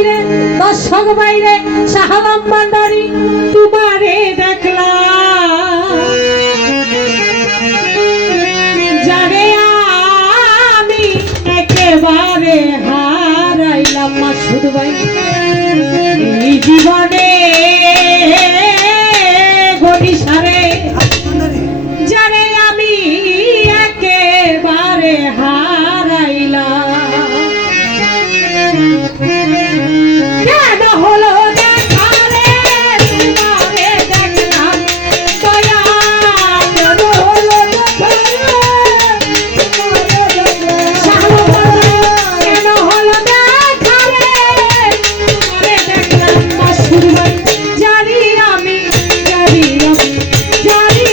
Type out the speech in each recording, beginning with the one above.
বাইরে দর্শক বাইরে শাহলাম ভান্ডারী তোমারে দেখলাম যারে আমি একেবারে হারাইলাম মাসুদ ভাই এই জীবনে গণিসারে যারে আমি একেবারে হারাইলাম কেন হলো দেখা রে তোমারে দেখলাম দয়া কেন হলো দেখা কেন হলো দেখা রে তোমারে দেখলাম মাসুদ ভাই জানি আমি একেবারে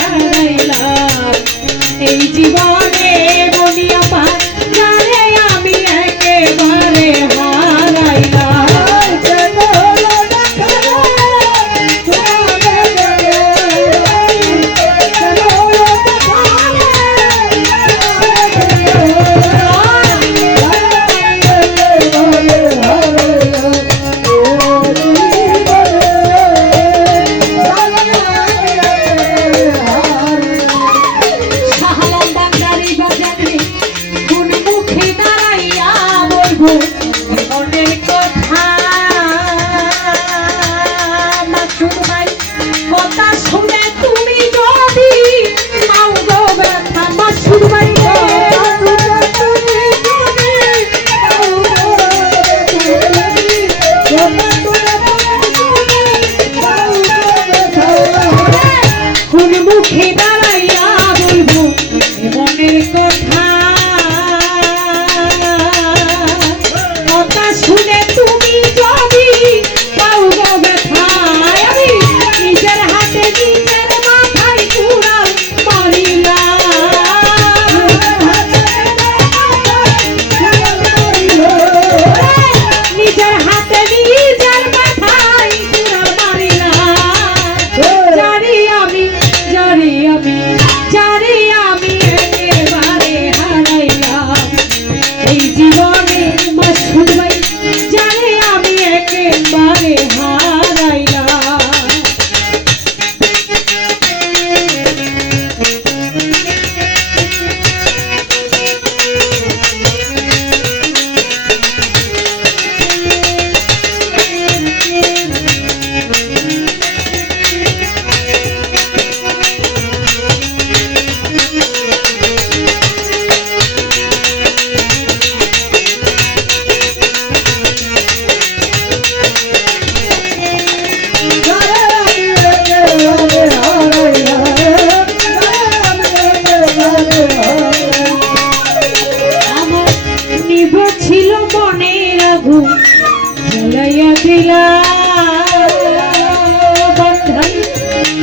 হারাইলাম এই জীবনে বনিয়া পা জানে আমি একেবারে হারাইলাম মনের কথা মাসুদ ভাই কথা শুনে তুমি যদি পাও গো ব্যথা মাসুদ ভাই কোন মুখে দাঁড়াইয়া বলবো মনের কথা শুনে তুমি যদি পাও গো ব্যথায় আমি নিজের হাতে নিজের মাথায় কুড়াল মারিলাম নিজের হাতে নিজের মাথায় কুড়াল মারিলাম জানি আমি একেবারে হারাইলাম এই জীবনে মাসুদ ভাই জানে আমি একেবারে হারাইলাম ছিল মনের আগুন জ্বালাইয়া দিলা বন্ধন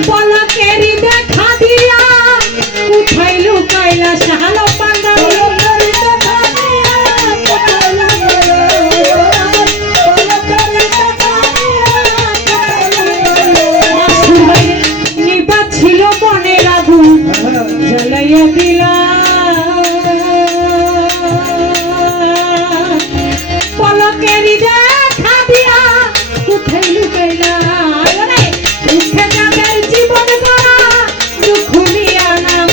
পলকেরই দেখা দিয়া কোথায় লুকাইলা শাহলাম ভান্ডারী নিবা ছিল মনের আগুন জ্বালাইয়া দিলা পলকেরই দেখা দিয়া কোথায় লুকাইলা দুঃখে যাদের জীবন গড়া দুঃখ নিয়া নাম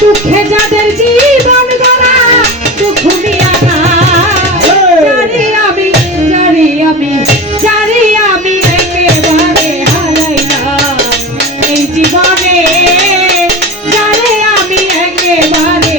দুঃখে যাদের জীবন গড়া দুঃখ নিয়া নাম জানি আমি একেবারে হারাইলাম এই জীবনে জানি আমি একেবারে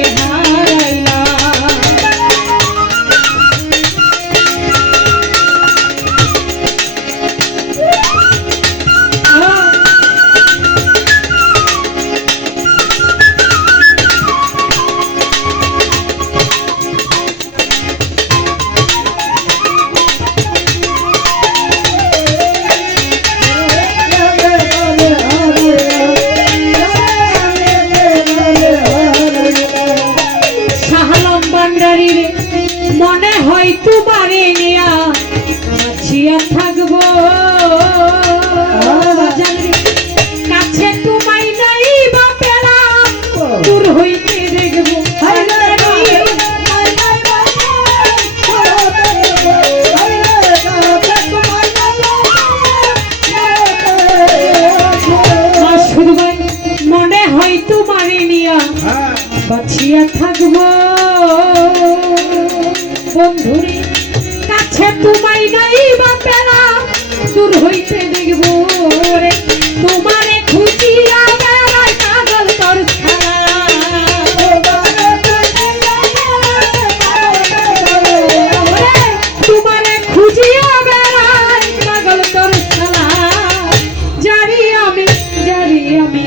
বাঁচিয়া থাকবো বন্ধুরে কাছে তোমায় নাই বা পেলা দূর হইতে দেখব রে তোমারে খুঁজিয়া বেড়ায় পাগল তোর তোমারে খুঁজিয়া বেড়ায় পাগল তোর ছাড়া জানি আমি জানি আমি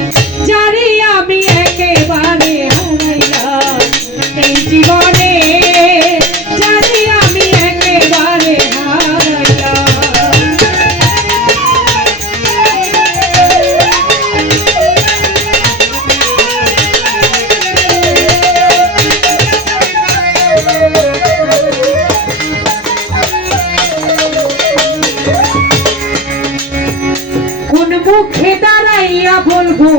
জানি আমি একেবারে হারাইলাম এই জীবনে জানি আমি একেবারে হারাইলাম কোন মুখে দাঁড়াইয়া বলবো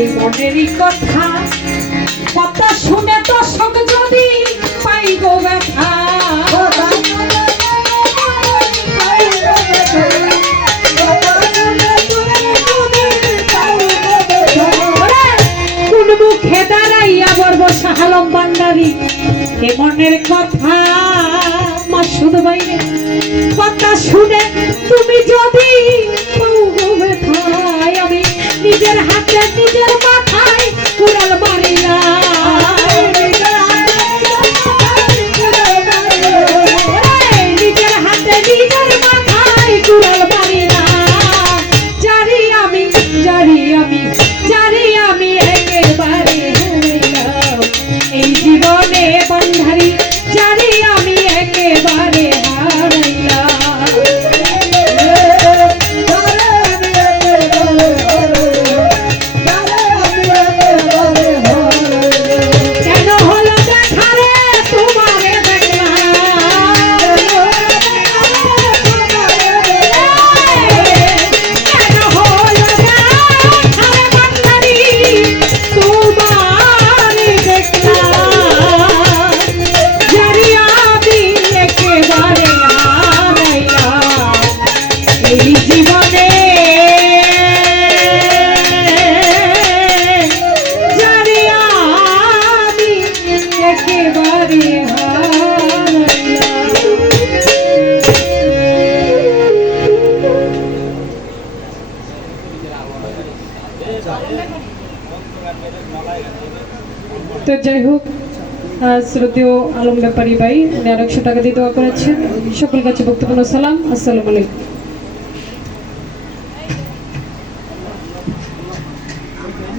এই মনেরই কথা কথা শুনে দর্শক যদি পাই গো ব্যথা কোন মুখে দাঁড়াইয়া বলবো শাহ আলম ভান্ডারী এ মনের কথা মাসুদ বাইরে কথা শুনে তুমি যদি পাও গো ব্যথায় আমি নিজের হাতে নিজের মাথায় কুড়াল মারিলাম নিজের হাতে নিজের মাথায় কুড়াল মারিলাম জানি আমি জানি আমি জানি আমি একেবারে হারাইলাম এই জীবনে বন্ধারি জানি আমি একেবারে হারাইলাম কেন হলো দেখা রে তোমারে দেখলাম কেন হলো দেখা রে বান্দারি তোমারে দেখলাম জানি আমি একেবারে হারাইলাম এই জীবনে জানি আমি একেবারে তো যাই হোক শ্রদ্ধেয় আলম ব্যাপারী ভাই উনি আর 100 টাকা দিয়ে দোয়া করেছেন সকল কাছে বক্তব্য সালাম আসসালামু আলাইকুম।